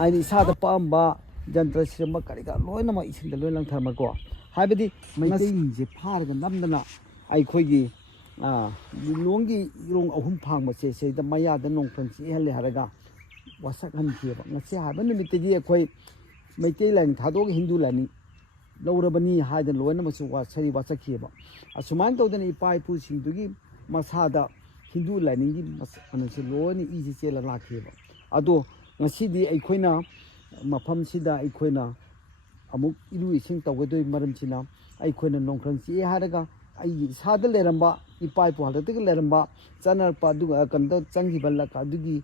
ꯑꯩꯅ ꯏꯁꯥꯗ ꯄꯥꯝꯕ ꯖꯟꯇ꯭ꯔ ꯁꯤꯔꯝꯕ ꯀꯔꯤ ꯀꯔꯥ ꯂꯣꯏꯅꯃꯛ ꯏꯁꯤꯡꯗ ꯂꯣꯏ ꯂꯪꯊꯔꯝꯃꯀꯣ ꯍꯥꯏꯕꯗꯤ ꯃꯩꯇꯩꯁꯤꯡꯁꯦ ꯐꯥꯔꯒ ꯅꯝꯗꯅ ꯑꯩꯈꯣꯏꯒꯤ ꯂꯤꯂꯣꯡꯒꯤ ꯏꯔꯣꯡ ꯑꯍꯨꯝ ꯐꯥꯡꯕꯁꯦ ꯁꯤꯗ ꯃꯌꯥꯗ ꯅꯣꯡꯐꯪ ꯆꯦꯜꯍꯜꯂꯦ ꯍꯥꯏꯔꯒ ꯋꯥꯁꯛꯍꯟꯈꯤꯑꯕ ꯉꯁꯤ ꯍꯥꯏꯕ ꯅꯨꯃꯤꯠꯇꯗꯤ ꯑꯩꯈꯣꯏ ꯃꯩꯇꯩ ꯂꯥꯏꯅꯤꯡ ꯊꯥꯗꯣꯛꯑꯒ ꯍꯤꯟꯗꯨ ꯂꯥꯏꯅꯤꯡ ꯂꯧꯔꯕꯅꯤ ꯍꯥꯏꯗꯅ ꯂꯣꯏꯅꯃꯛꯁꯨ ꯑꯁꯨꯃꯥꯏꯅ ꯇꯧꯗꯅ ꯏꯄꯥ ꯏꯄꯨꯁꯤꯡꯗꯨꯒꯤ ꯃꯁꯥꯗ ꯍꯤꯟꯗꯨ ꯂꯥꯏꯅꯤꯡꯒꯤ ꯀꯩꯅꯣꯁꯦ ꯂꯣꯏꯅ ꯏꯁꯤ ꯆꯦꯜꯂ ꯂꯥꯛꯈꯤꯑꯕ ꯑꯗꯣ ꯉꯁꯤꯗꯤ ꯑꯩꯈꯣꯏꯅ ꯃꯐꯝꯁꯤꯗ ꯑꯩꯈꯣꯏꯅ ꯑꯃꯨꯛ ꯏꯔꯨ ꯏꯁꯤꯡ ꯇꯧꯒꯗꯣꯏ ꯃꯔꯝꯁꯤꯅ ꯑꯩꯈꯣꯏꯅ ꯅꯣꯡꯈ꯭ꯔꯪ ꯆꯦꯛꯑꯦ ꯍꯥꯏꯔꯒ ꯑꯩꯒꯤ ꯏꯁꯥꯗ ꯂꯩꯔꯝꯕ ꯏꯄꯥ ꯏꯄꯨ ꯍꯥꯛꯇꯛꯇꯒꯤ ꯂꯩꯔꯝꯕ ꯆꯠꯅꯔꯛꯄ ꯑꯗꯨꯒ ꯀꯩꯅꯣꯗ ꯆꯪꯈꯤꯕ ꯑꯗꯨꯒꯤ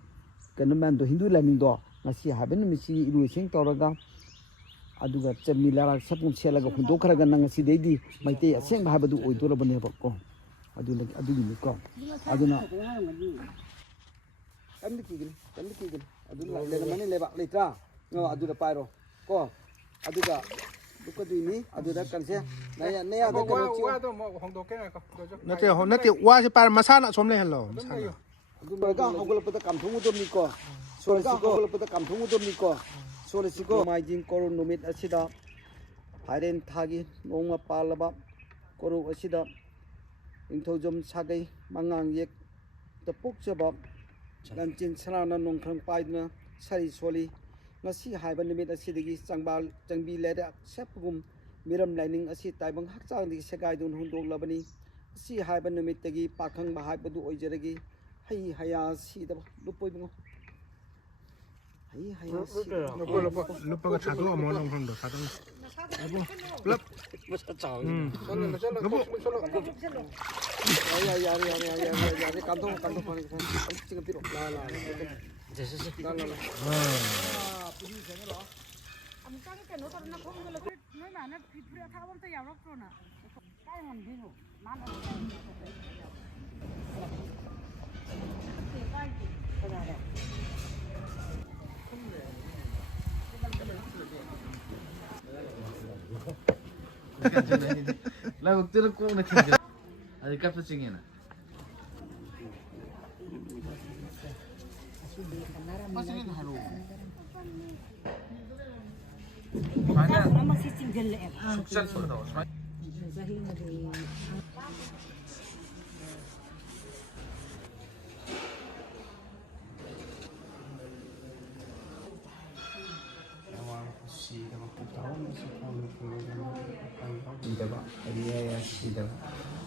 ꯀꯩꯅꯣ ꯃꯌꯥꯝꯗꯣ ꯍꯤꯟꯗꯨ ꯂꯥꯏꯅꯤꯡꯗꯣ ꯉꯁꯤ ꯍꯥꯏꯕ ꯅꯨꯃꯤꯠꯁꯤꯒꯤ ꯏꯔꯨ ꯏꯁꯤꯡ ꯇꯧꯔꯒ ꯑꯗꯨꯒ ꯆꯝꯃꯤ ꯂꯥꯔꯥꯛ ꯁꯞꯄꯨꯡ ꯁꯦꯠꯂꯒ ꯍꯨꯟꯗꯣꯛꯈ꯭ꯔꯒꯅ ꯉꯁꯤꯗꯩꯗꯤ ꯃꯩꯇꯩ ꯑꯁꯦꯡꯕ ꯍꯥꯏꯕꯗꯨ ꯑꯣꯏꯗꯣꯔꯕꯅꯦꯕꯀꯣ ꯑꯗꯨꯒꯤꯅꯤꯀꯣ ꯑꯗꯨꯅ ꯀꯟꯅ ꯀꯤꯒꯅꯤ ꯑꯗꯨꯅ ꯂꯩꯔꯝꯃꯅꯤ ꯂꯩꯕꯥꯛ ꯂꯩꯇ꯭ꯔꯥ ꯑꯗꯨꯗ ꯄꯥꯏꯔꯣ ꯀꯣ ꯑꯗꯨꯒ ꯂꯨꯀꯗꯣꯏꯅꯤ ꯑꯗꯨꯗ ꯀꯟꯁꯦ ꯅꯌꯥꯗ ꯀꯩꯅꯣ ꯅꯠꯇꯦ ꯋꯥꯁꯦ ꯄꯥꯏꯔ ꯃꯁꯥꯅ ꯑꯁꯣꯝ ꯂꯩꯍꯜꯂꯣ ꯑꯗꯨꯒ ꯍꯧꯒꯠꯂꯛꯄꯗ ꯀꯥꯝꯊꯣꯛꯎꯗꯕꯅꯤꯀꯣ ꯍꯧꯒꯠꯂꯛꯄꯗ ꯀꯥꯝꯊꯣꯛꯎꯗꯕꯅꯤꯀꯣ ꯁꯣꯜꯂꯁꯤꯀꯣ ꯅꯣꯡꯃꯥꯏꯖꯤꯡ ꯀꯣꯔꯧ ꯅꯨꯃꯤꯠ ꯑꯁꯤꯗ ꯐꯥꯏꯔꯦꯟ ꯊꯥꯒꯤ ꯅꯣꯡꯃ ꯄꯥꯜꯂꯕ ꯀꯣꯔꯧ ꯑꯁꯤꯗ ꯅꯤꯡꯊꯧꯖꯝ ꯁꯥꯒꯩ ꯃꯉꯥꯡ ꯌꯦꯛꯇ ꯄꯣꯛꯆꯕ ꯂꯟꯆꯦꯟ ꯁꯅꯥꯅ ꯅꯣꯡꯈ꯭ꯔꯪ ꯄꯥꯏꯗꯨꯅ ꯁꯔꯤ ꯁꯣꯜꯂꯤ ꯉꯁꯤ ꯍꯥꯏꯕ ꯅꯨꯃꯤꯠ ꯑꯁꯤꯗꯒꯤ ꯆꯪꯕꯤ ꯂꯩꯔꯥꯛ ꯁꯦꯞꯄꯒꯨꯝ ꯃꯤꯔꯝ ꯂꯥꯏꯅꯤꯡ ꯑꯁꯤ ꯇꯥꯏꯕꯪ ꯍꯛꯆꯥꯡꯗꯒꯤ ꯁꯦꯒꯥꯏꯗꯨꯅ ꯍꯨꯟꯗꯣꯛꯂꯕꯅꯤ ꯑꯁꯤ ꯍꯥꯏꯕ ꯅꯨꯃꯤꯠꯇꯒꯤ ꯄꯥꯈꯪꯕ ꯍꯥꯏꯕꯗꯨ ꯑꯣꯏꯖꯔꯒꯤ ꯍꯩ ꯍꯌꯥ ꯁꯤꯗꯕ ꯂꯨꯞꯄꯣꯏꯕꯉꯣ ꯍꯩ ꯍꯌꯥ ꯂꯨꯞꯄꯒ ꯊꯥꯗꯣꯛꯑꯝꯃꯣ ꯅꯣꯡꯐꯪꯗꯣ ꯄꯨꯂꯞ ꯌꯥꯔꯦ ꯀꯥꯝꯊꯣꯛ ꯆꯤꯡꯄꯤꯔꯣ ꯑꯃꯨꯛꯇꯪ ꯀꯩꯅꯣ ꯇꯧꯗꯅ ꯈꯣꯡꯗ ꯅꯣꯏ ꯃꯥꯅ ꯐꯨꯔꯤꯠ ꯑꯊꯥꯕ ꯑꯝꯇ ꯌꯥꯎꯔꯛꯇ꯭ꯔꯣꯅ ꯀꯥꯏ ꯉꯝꯗꯣꯏꯅꯣ ꯃꯥꯅ ꯂꯧꯕꯨꯛꯇꯨꯗ ꯀꯣꯛꯅ ꯊꯤꯟꯖꯤꯜ ꯑꯗꯨ ꯀꯞꯄ ꯆꯤꯡꯉꯦꯅ ꯃꯁꯤ ꯆꯤꯡꯁꯤꯜꯂꯛꯑꯦꯕ ꯁꯤꯗꯕ ꯁꯤꯗꯕ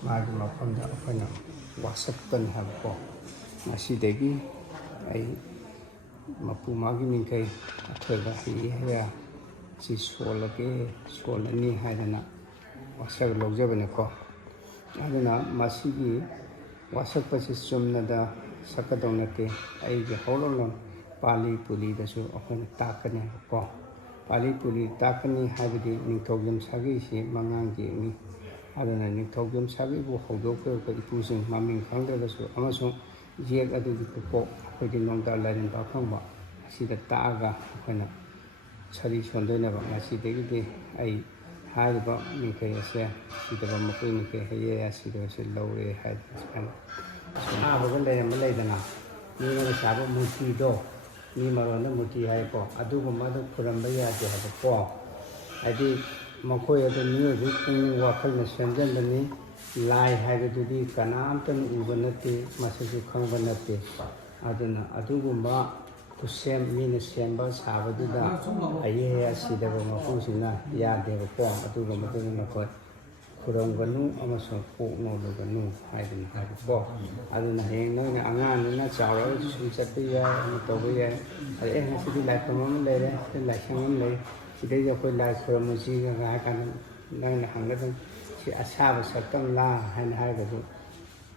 ꯃꯥꯒꯤ ꯃꯐꯝꯗ ꯑꯩꯈꯣꯏꯅ ꯋꯥꯁꯛꯀꯅꯤ ꯍꯥꯏꯕꯀꯣ ꯉꯁꯤꯗꯒꯤ ꯑꯩ ꯃꯄꯨ ꯃꯥꯒꯤ ꯃꯤꯡꯈꯩ ꯑꯊꯣꯏꯕ ꯍꯩ ꯍꯌꯥ ꯁꯤ ꯁꯣꯜꯂꯅꯤ ꯍꯥꯏꯗꯅ ꯋꯥꯁꯛ ꯂꯧꯖꯕꯅꯤꯀꯣ ꯑꯗꯨꯅ ꯃꯁꯤꯒꯤ ꯋꯥꯁꯛꯄꯁꯤ ꯆꯨꯝꯅꯗ ꯁꯛꯀꯗꯧ ꯅꯠꯇꯦ ꯑꯩꯒꯤ ꯍꯧꯔꯛꯂꯣꯟ ꯄꯥꯂꯤ ꯄꯨꯂꯤꯗꯁꯨ ꯑꯩꯈꯣꯏꯅ ꯇꯥꯛꯀꯅꯦꯕꯀꯣ ꯄꯥꯂꯤ ꯄꯨꯂꯤ ꯇꯥꯛꯀꯅꯤ ꯍꯥꯏꯕꯗꯤ ꯅꯤꯡꯊꯧꯖꯝ ꯁꯥꯒꯩꯁꯤ ꯃꯉꯥꯡ ꯌꯦꯛꯅꯤ ꯑꯗꯨꯅ ꯅꯤꯡꯊꯧꯖꯝ ꯁꯥꯒꯩꯕꯨ ꯍꯧꯗꯣꯛꯄꯤꯔꯛꯄ ꯏꯄꯨꯁꯤꯡ ꯃꯃꯤꯡ ꯈꯪꯗ꯭ꯔꯒꯁꯨ ꯑꯃꯁꯨꯡ ꯌꯦꯛ ꯑꯗꯨꯒꯤ ꯄꯨꯀꯣꯛ ꯑꯩꯈꯣꯏꯒꯤ ꯅꯣꯡꯗꯥ ꯂꯥꯏꯔꯦꯟ ꯄꯥꯈꯪꯕ ꯑꯁꯤꯗ ꯇꯥꯛꯑꯒ ꯑꯩꯈꯣꯏꯅ ꯁꯔꯤ ꯁꯣꯟꯗꯣꯏꯅꯦꯕ ꯉꯁꯤꯗꯒꯤꯗꯤ ꯑꯩ ꯍꯥꯏꯔꯤꯕ ꯃꯤꯡꯈꯩ ꯑꯁꯦ ꯁꯤꯗꯕ ꯃꯈꯣꯏ ꯃꯤꯡꯈꯩ ꯍꯩꯌꯦ ꯁꯤꯗꯕꯁꯦ ꯂꯧꯔꯦ ꯍꯥꯏꯗꯅ ꯁꯨꯃꯥꯏꯅ ꯁꯥꯕꯒ ꯂꯩꯔꯝꯕ ꯂꯩꯗꯅ ꯃꯤꯅ ꯁꯥꯕ ꯃꯨꯔꯇꯤꯗꯣ ꯃꯤ ꯃꯔꯣꯟꯗ ꯃꯨꯔꯇꯤ ꯍꯥꯏꯀꯣ ꯑꯗꯨꯒꯨꯝꯕꯗꯣ ꯈꯨꯔꯝꯕ ꯌꯥꯗꯦ ꯍꯥꯏꯕꯀꯣ ꯍꯥꯏꯗꯤ ꯃꯈꯣꯏ ꯑꯗꯨ ꯃꯤꯑꯣꯏꯕꯒꯤ ꯄꯨꯛꯅꯤꯡ ꯋꯥꯈꯜꯅ ꯁꯦꯝꯖꯤꯟꯕꯅꯤ ꯂꯥꯏ ꯍꯥꯏꯕꯗꯨꯗꯤ ꯀꯅꯥꯝꯇꯅ ꯎꯕ ꯅꯠꯇꯦ ꯃꯁꯛꯁꯨ ꯈꯪꯕ ꯅꯠꯇꯦ ꯑꯗꯨꯅ ꯑꯗꯨꯒꯨꯝꯕ ꯈꯨꯠꯁꯦꯝ ꯃꯤꯅ ꯁꯦꯝꯕ ꯁꯥꯕꯗꯨꯗ ꯍꯩ ꯍꯌꯥ ꯁꯤꯗꯕ ꯃꯄꯨꯁꯤꯡꯅ ꯌꯥꯗꯦꯕꯀꯣ ꯑꯗꯨꯒꯨꯝꯕꯗꯨꯅ ꯅꯈꯣꯏ ꯈꯨꯔꯝꯒꯅꯨ ꯑꯃꯁꯨꯡ ꯀꯣꯛ ꯅꯣꯜꯂꯨꯒꯅꯨ ꯍꯥꯏꯗꯅ ꯍꯥꯏꯕꯀꯣ ꯑꯗꯨꯅ ꯍꯌꯦꯡ ꯅꯣꯏꯅ ꯑꯉꯥꯡꯅꯤꯅ ꯆꯥꯎꯔꯒꯁꯨ ꯁꯨꯝ ꯆꯠꯄ ꯌꯥꯏ ꯑꯃ ꯇꯧꯕ ꯌꯥꯏ ꯑꯗꯩ ꯉꯁꯤꯗꯤ ꯂꯥꯏꯐꯝ ꯑꯃ ꯂꯩꯔꯦ ꯂꯥꯏꯁꯪ ꯑꯃ ꯂꯩ ꯁꯤꯗꯩꯗ ꯑꯩꯈꯣꯏ ꯂꯥꯏ ꯈꯨꯔꯝꯃꯁꯤꯒ ꯍꯥꯏ ꯀꯥꯟꯗ ꯅꯪꯅ ꯍꯪꯒꯗꯕ ꯁꯤ ꯑꯁꯥꯕ ꯁꯛꯇꯝꯂꯥ ꯍꯥꯏꯅ ꯍꯥꯏꯔꯒꯁꯨ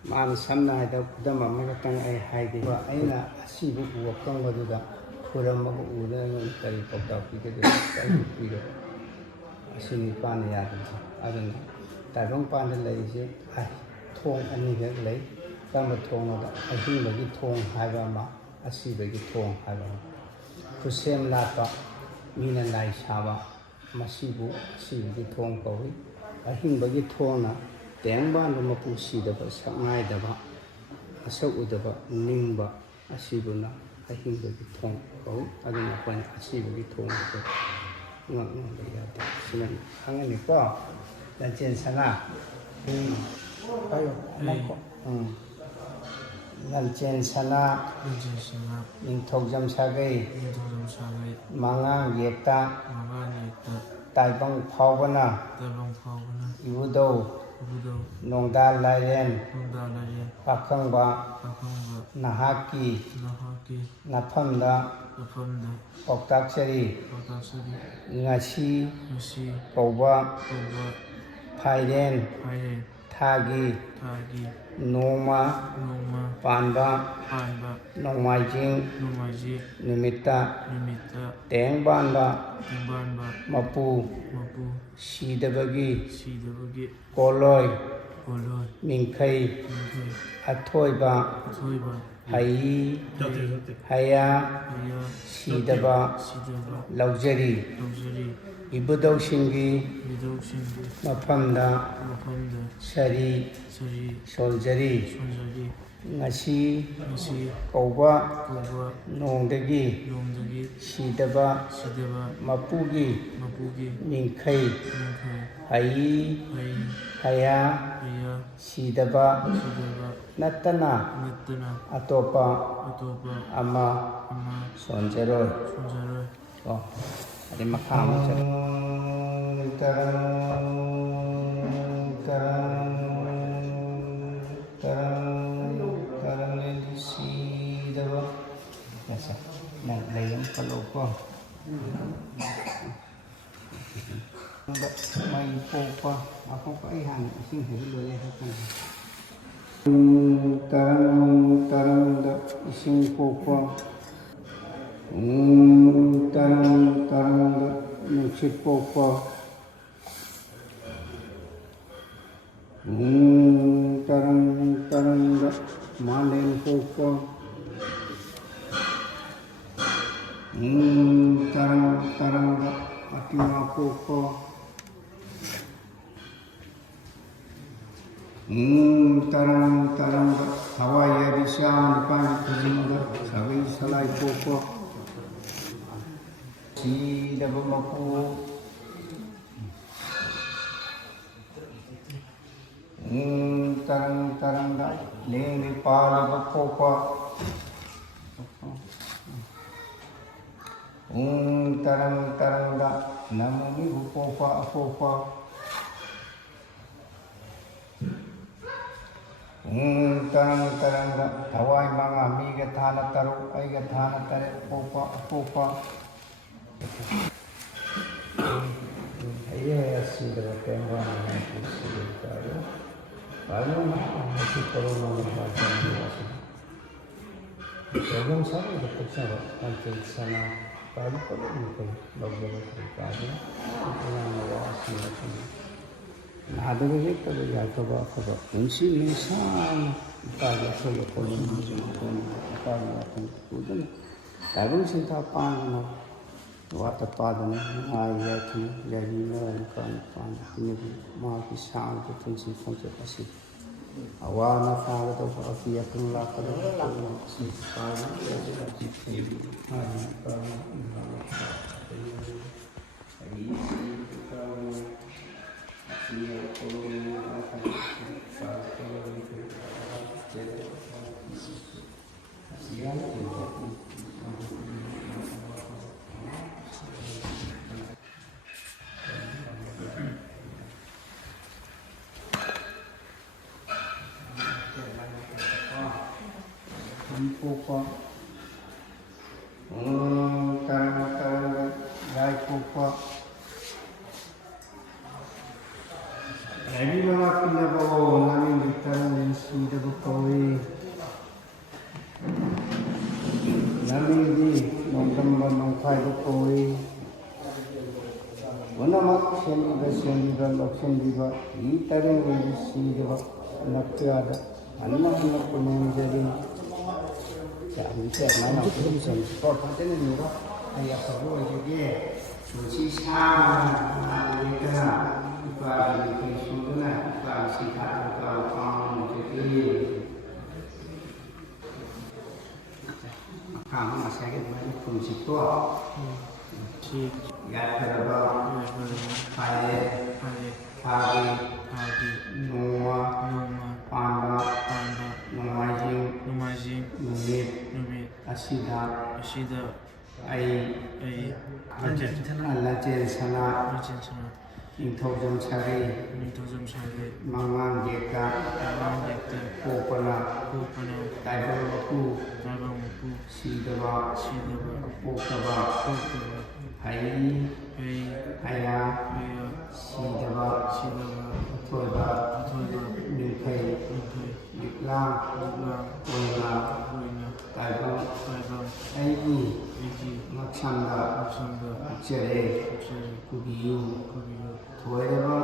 ꯃꯥꯅ ꯁꯝꯅ ꯍꯥꯏꯔꯕ ꯈꯨꯗꯝ ꯑꯃꯈꯛꯇꯪ ꯑꯩ ꯍꯥꯏꯒꯦ ꯑꯩꯅ ꯑꯁꯤꯕ ꯎꯕ ꯐꯪꯕꯗꯨꯗ ꯈꯨꯔꯝꯃꯒ ꯎꯗꯅ ꯑꯩꯉꯣꯟꯗ ꯀꯔꯤ ꯄꯥꯎꯇꯥꯛ ꯄꯤꯒꯗꯣꯏꯅꯣ ꯀꯔꯤ ꯄꯤꯔꯣ ꯑꯁꯤ ꯅꯤꯄꯥꯟꯅ ꯌꯥꯗꯕꯁꯦ ꯑꯗꯨꯅ ꯇꯥꯏꯕꯪꯄꯥꯟꯗ ꯂꯩꯔꯤꯁꯦ ꯊꯣꯡ ꯑꯅꯤꯈꯛ ꯂꯩ ꯀꯔꯝꯕ ꯊꯣꯡꯅꯣꯗ ꯑꯍꯤꯡꯕꯒꯤ ꯊꯣꯡ ꯍꯥꯏꯕ ꯑꯃ ꯑꯁꯤꯕꯒꯤ ꯊꯣꯡ ꯍꯥꯏꯕ ꯑꯃ ꯈꯨꯠꯁꯦꯝ ꯂꯥꯠꯄ ꯃꯤꯅ ꯂꯥꯏ ꯁꯥꯕ ꯃꯁꯤꯕꯨ ꯑꯁꯤꯕꯒꯤ ꯊꯣꯡ ꯀꯧꯏ ꯑꯍꯤꯡꯕꯒꯤ ꯊꯣꯡꯅ ꯇꯦꯡꯕꯥꯟꯕ ꯃꯄꯨ ꯁꯤꯗꯕ ꯁꯛꯅꯥꯏꯗꯕ ꯑꯁꯛꯎꯗꯕ ꯅꯤꯡꯕ ꯑꯁꯤꯕꯨꯅ ꯑꯍꯤꯡꯕꯒꯤ ꯊꯣꯡ ꯀꯧꯏ ꯑꯗꯨꯅ ꯑꯩꯈꯣꯏꯅ ꯑꯁꯤꯕꯒꯤ ꯊꯣꯡꯗꯨ ꯉꯛꯅꯕ ꯌꯥꯗꯦ ꯁꯤꯅ ꯈꯪꯉꯅꯤꯀꯣ ꯂꯟꯆꯦꯟ ꯁꯅꯥ ꯍꯥꯏꯌꯣ ꯂꯟꯆꯦꯟ ꯁꯅꯥ ꯅꯤꯡꯊꯧꯖꯝ ꯁꯥꯒꯩ ꯃꯉꯥꯡ ꯌꯦꯛꯇ ꯇꯥꯏꯕꯪ ꯐꯥꯎꯕꯅ ꯏꯕꯨꯙꯧ ꯅꯣꯡꯗꯥ ꯂꯥꯏꯔꯦꯟ ꯄꯥꯈꯪꯕ ꯅꯍꯥꯛꯀꯤ ꯅꯐꯝꯗ ꯄꯥꯎꯇꯥꯛꯆꯔꯤ ꯉꯁꯤ ꯀꯧꯕ ꯐꯥꯏꯔꯦꯟ ꯊꯥꯒꯤ ꯅꯣꯡꯃ ꯄꯥꯟꯕ ꯅꯣꯡꯃꯥꯏꯖꯤꯡ ꯅꯨꯃꯤꯠꯇ ꯇꯦꯡꯕꯥꯟꯕ ꯃꯄꯨ ꯁꯤꯗꯕꯒꯤ ꯀꯣꯂꯣꯏ ꯃꯤꯡꯈꯩ ꯑꯊꯣꯏꯕ ꯍꯩ ꯍꯌꯥ ꯁꯤꯗꯕ ꯂꯧꯖꯔꯤ ꯏꯕꯨꯙꯧꯁꯤꯡꯒꯤ ꯃꯐꯝꯗ ꯁꯔꯤ ꯁꯣꯟꯖꯔꯤ ꯉꯁꯤ ꯀꯧꯕ ꯅꯣꯡꯗꯒꯤ ꯁꯤꯗꯕ ꯃꯄꯨꯒꯤ ꯃꯤꯡꯈꯩ ꯍꯩ ꯍꯌꯥ ꯁꯤꯗꯕ ꯅꯠꯇꯅ ꯑꯇꯣꯞꯄ ꯑꯃ ꯁꯣꯟꯖꯔꯣꯏ ꯑꯗꯩ ꯃꯈꯥ ꯑꯃꯨꯛ ꯁꯤꯗꯕ ꯅꯪ ꯂꯩ ꯑꯃ ꯄꯜꯂꯛꯎꯀꯣ ꯃꯩ ꯄꯣꯛꯄ ꯑꯄꯣꯛꯄ ꯑꯩ ꯍꯥꯟꯅ ꯏꯁꯤꯡ ꯍꯩꯕ ꯂꯣꯏꯔꯦ ꯍꯥꯏꯔꯛꯀꯅꯤ ꯇꯔꯪꯗ ꯏꯁꯤꯡ ꯄꯣꯛꯄ ꯇꯔꯪꯗ ꯅꯨꯡꯁꯤꯠ ꯄꯣꯛꯄ ꯇꯔꯪꯗ ꯃꯥꯂꯦꯝ ꯄꯣꯛꯄ ꯇꯔꯪꯗ ꯑꯇꯤꯌꯥ ꯄꯣꯛꯄ ꯇꯔꯪꯗ ꯍꯋꯥꯏ ꯌꯥꯔꯤꯁꯥ ꯅꯤꯄꯥꯜ ꯈꯨꯖꯤꯡꯗ ꯁꯥꯒꯩ ꯁꯂꯥꯏ ꯄꯣꯛꯄ ꯁꯤꯗꯕ ꯃꯄꯨ ꯇꯔꯪꯗ ꯂꯦꯡꯗꯤ ꯄꯥꯜꯂꯤꯕ ꯄꯣꯛꯄ ꯇꯔꯪꯗ ꯅꯪꯒꯤꯕꯨ ꯄꯣꯛꯄ ꯑꯄꯣꯛꯄ ꯇꯔꯪꯗ ꯊꯋꯥꯏ ꯃꯉꯥ ꯃꯤꯒ ꯊꯥꯅ ꯇꯔꯨꯛ ꯑꯩꯒ ꯊꯥꯅ ꯇꯔꯦꯠ ꯄꯣꯛꯄ ꯑꯄꯣꯛꯄ ꯍꯌꯦ ꯑꯁꯤꯗꯕ ꯇꯦꯡꯕꯥꯟ ꯌꯥꯝ ꯁꯥꯕꯗ ꯄꯣꯛꯆꯕ ꯂꯟꯆꯦꯟ ꯁꯅꯥ ꯄꯥꯏꯕ ꯄꯣꯠꯂꯝꯈꯩ ꯂꯧꯖꯕ ꯀꯔꯤ ꯅꯥꯗꯕ ꯌꯦꯛꯇꯕ ꯌꯥꯏꯐꯕ ꯑꯐꯕ ꯄꯨꯟꯁꯤ ꯅꯨꯡꯁꯥꯡꯅ ꯏꯄꯥꯒꯤ ꯑꯐꯕ ꯄꯣꯠꯂꯝꯁꯤꯡ ꯏꯄꯥꯒꯤ ꯋꯥꯈꯜ ꯄꯨꯗꯨꯅ ꯇꯥꯏꯕꯪ ꯁꯤꯟꯊꯥ ꯄꯥꯡꯗꯨꯅ ꯋꯥꯠꯇ ꯄꯥꯗꯨꯅ ꯅꯨꯡꯉꯥꯏ ꯌꯥꯏꯐꯅ ꯌꯥꯏꯕꯤ ꯃꯔꯥꯏ ꯄꯥꯟꯕ ꯄꯤꯅꯕꯤ ꯃꯍꯥꯛꯀꯤ ꯁꯥꯡꯕ ꯄꯨꯟꯁꯤ ꯈꯣꯡꯆꯠ ꯑꯁꯤ ꯑꯋꯥ ꯑꯅꯥ ꯇꯥꯒꯗꯧꯕ ꯑꯀꯤ ꯑꯈꯪ ꯂꯥꯛꯀꯗꯧꯕ ꯑꯁꯤ pokok karena gai pokok jadi mga pinabawo namin ditaran din si Dabukawi namin di nongdamba nongkay Bukawi wala mak sendiba loksendiba ditaran din si Dabukawi anak punya jadi bisa mana pun bisa sport macam ni lah ayah perlu jadi suci sama kita ibadah kita sunnah ibadah kita kalau jadi ꯈꯥꯝꯕ ꯉꯁꯥꯏꯒꯤ ꯑꯗꯨꯃꯥꯏꯅ ꯐꯨꯝꯁꯤꯀꯣ ꯌꯥꯠꯀꯗꯕ ꯐꯥꯏꯌꯦ ꯊꯥꯒꯤ ꯅꯣꯡꯃ ꯄꯥꯟꯕ ꯅꯣꯡꯃꯥꯏꯖꯤꯡ ꯅꯨꯃꯤꯠ ꯑꯁꯤꯗ ꯑꯩ ꯂꯆꯦꯟ ꯁꯅꯥ ꯅꯤꯡꯊꯧꯖꯝ ꯁꯥꯒꯩ ꯃꯉꯥꯡ ꯌꯦꯛꯇ ꯄꯣꯛꯄꯅ ꯇꯥꯏꯕꯪ ꯃꯄꯨ ꯁꯤꯗꯕ ꯄꯣꯛꯇꯕ ꯍꯩ ꯍꯌꯥ ꯁꯤꯗꯕ ꯑꯊꯣꯏꯕ ꯅꯤꯡꯊꯩ ꯂꯤꯛꯂꯥꯡ ꯑꯣꯏꯅ ꯇꯥꯏꯕꯪ ꯑꯩꯒꯤ ꯉꯛꯁꯝꯗ ꯎꯠꯆꯔꯦ ꯄꯨꯕꯤꯌꯨ ꯊꯣꯏꯔꯕ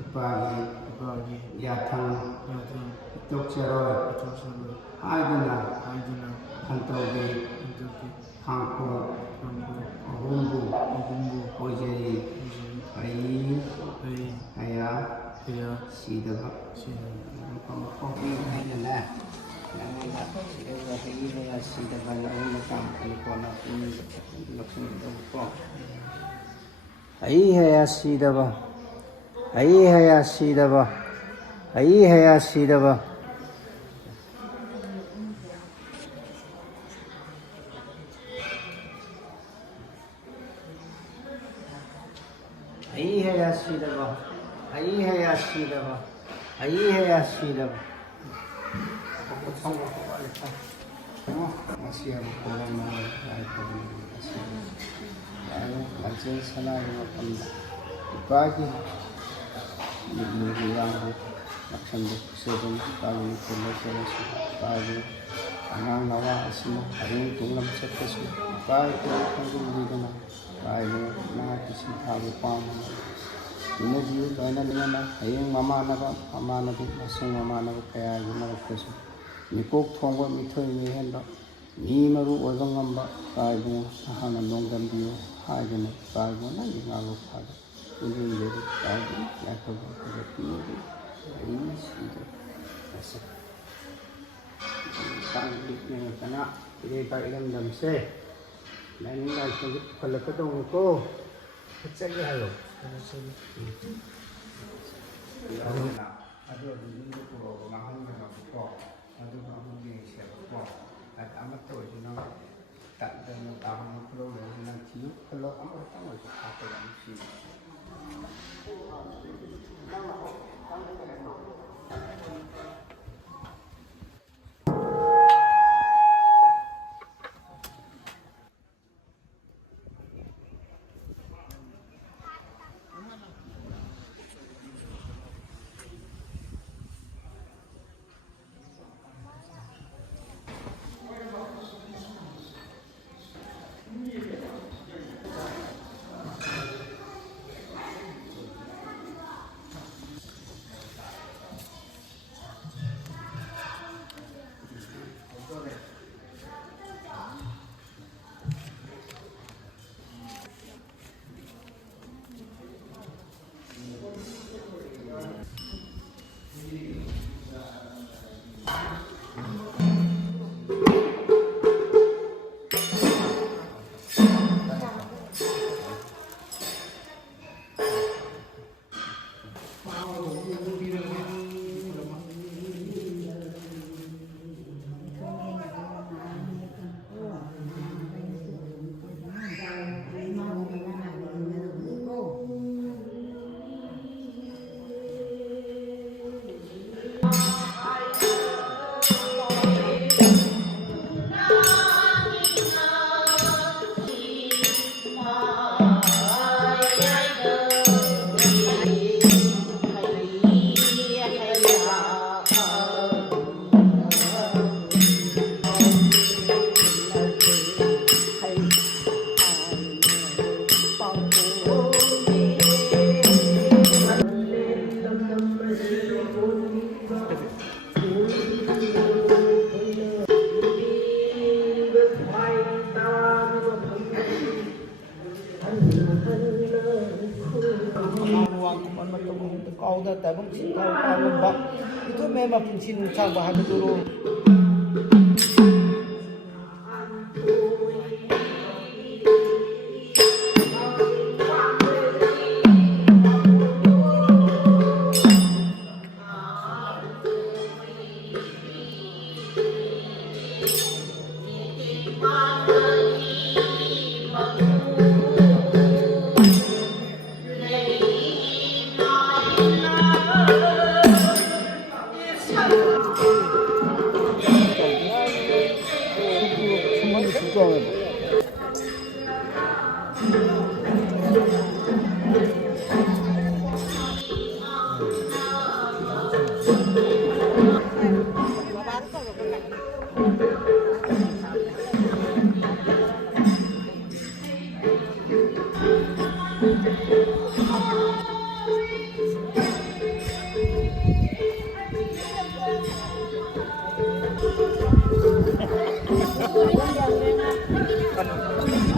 ꯏꯄꯥꯒꯤ ꯌꯥꯊꯪ ꯇꯣꯛꯆꯔꯣꯏ ꯍꯥꯏꯗꯨꯅ ꯈꯟꯇꯧꯒꯤ ꯈꯥꯡꯈꯣꯡ ꯑꯍꯨꯝꯕꯨ ꯑꯣꯏꯖꯔꯤ ꯍꯩ ꯍꯌꯥ ꯁꯤꯗꯕ ꯍꯥꯏꯅꯅꯦ ꯅꯪꯉꯣꯟꯗ ꯍꯩ ꯍꯌꯥ ꯁꯤꯗꯕ ꯅꯪꯉꯣꯟꯗ ꯀꯥꯝꯈꯠꯂꯨꯀꯣ ꯂꯧꯁꯤꯟꯒꯗꯧꯕꯀꯣ ꯍꯩ ꯍꯌꯥ ꯁꯤꯗꯕ ꯍꯩ ꯍꯌꯥ ꯁꯤꯗꯕ ꯍꯩ ꯍꯌꯥ ꯁꯤꯗꯕ ꯍꯩ ꯍꯌꯥ ꯁꯤꯗꯕ ꯍꯩ ꯍꯌꯥ ꯁꯤꯗꯕ ꯍꯩ ꯍꯌꯥ ꯁꯤꯗꯕ ꯉꯁꯤ ꯍꯥꯏꯕ ꯄ꯭ꯔꯣꯒ꯭ꯔꯥꯝ ꯂꯆꯦꯟ ꯁꯅꯥꯒꯤ ꯃꯐꯝꯗ ꯏꯄꯥꯒꯤ ꯃꯤꯠꯌꯦꯡꯒꯤ ꯌꯥꯝꯕꯨ ꯉꯛꯁꯝꯗ ꯎꯠꯆꯗꯨꯅ ꯏꯄꯥꯒꯤ ꯃꯤꯠꯌꯦꯡ ꯂꯧꯖꯔꯁꯤ ꯏꯄꯥꯒꯤ ꯑꯉꯥꯡ ꯅꯋꯥ ꯑꯁꯤꯅ ꯍꯌꯦꯡ ꯇꯨꯡꯂꯝ ꯆꯠꯄꯁꯨ ꯏꯄꯥꯒꯤ ꯈꯪꯖꯤꯟꯕꯤꯗꯨꯅ ꯏꯄꯥꯒꯤ ꯃꯍꯥꯛꯀꯤ ꯁꯤꯟꯊꯥꯕꯨ ꯄꯥꯝꯕꯅ ꯏꯟꯅꯕꯤꯌꯨ ꯂꯣꯏꯅ ꯍꯌꯦꯡ ꯃꯃꯥꯟꯅꯕ ꯑꯃꯁꯨꯡ ꯃꯃꯥꯟꯅꯕ ꯀꯌꯥꯒꯤ ꯃꯔꯛꯇꯁꯨ ꯃꯤꯀꯣꯛ ꯊꯣꯡꯕ ꯃꯤꯊꯣꯏ ꯃꯤꯍꯦꯟꯕ ꯃꯤ ꯃꯔꯨ ꯑꯣꯏꯕ ꯉꯝꯕ ꯏꯄꯥꯕꯨ ꯅꯍꯥꯛꯅ ꯅꯣꯡꯗꯝꯕꯤꯌꯨ ꯍꯥꯏꯗꯨꯅ ꯏꯄꯥꯕꯨ ꯅꯪꯒꯤ ꯉꯥꯡꯂꯣꯛ ꯎꯖꯤꯟꯕꯤꯔꯤ ꯏꯄꯥꯕꯨ ꯌꯥꯏꯐꯕ ꯍꯧꯒꯠꯄꯤꯔꯤ ꯑꯩ ꯁꯤꯗ ꯌꯦꯡꯉꯛꯇꯅ ꯏꯔꯩꯄꯥꯛ ꯏꯔꯝꯗꯝꯁꯦ ꯂꯥꯏꯅꯤꯡ ꯂꯥꯏꯁꯣꯟꯁꯦ ꯄꯨꯈꯠꯂꯛꯀꯗꯧꯅꯤꯀꯣ ꯆꯠꯆꯒꯦ ꯍꯥꯏꯌꯣ ꯑꯗꯨ ꯌꯨꯝꯗ ꯄꯨꯔꯛꯑꯒ ꯉꯥꯡꯍꯟꯒꯅꯣꯕꯀꯣ ꯑꯗꯨꯒ ꯑꯃꯨꯛ ꯌꯦꯡꯁꯦꯕꯀꯣ ꯑꯃꯠꯇ ꯑꯣꯏꯔꯁꯨ ꯅꯪ ꯇꯠꯗꯅ ꯇꯥꯍꯟꯅ ꯈꯨꯂꯧ ꯂꯩꯔꯁꯨ ꯅꯪ ꯊꯤꯌꯨ ꯈꯨꯂꯧ ꯑꯃꯈꯛꯇꯪ ꯑꯣꯏꯔꯁꯨ ꯍꯥꯞꯄꯒ ꯑꯃꯨꯛ ꯁꯤꯌꯨ ꯀꯥꯎꯗ ꯇꯥꯏꯕꯪ ꯁꯤꯟꯊꯥ ꯄꯥꯡꯂꯝꯕ ꯏꯊꯣꯏ ꯃꯄꯨꯟꯁꯤ ꯅꯨꯡꯁꯥꯡꯕ ꯍꯥꯏꯕꯗꯨꯔꯣ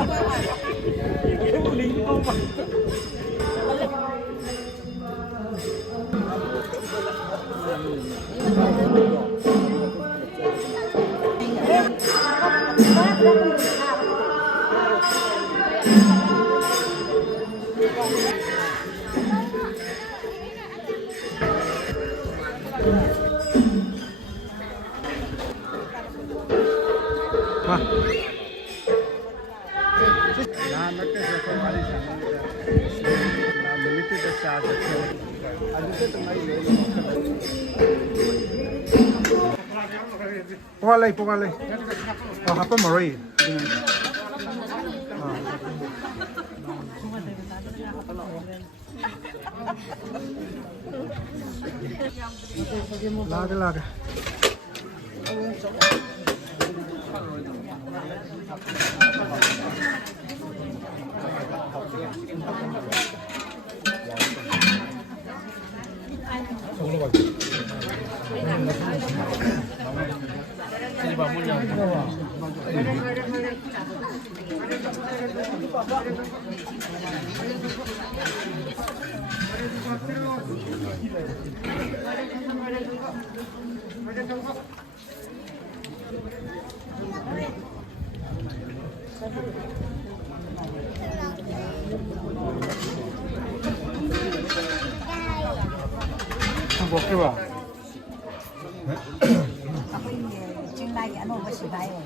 มา Pokalay. Oh, hapa Marie. Laga. 먹게 봐. 지금 나이 안 오고 싶어요.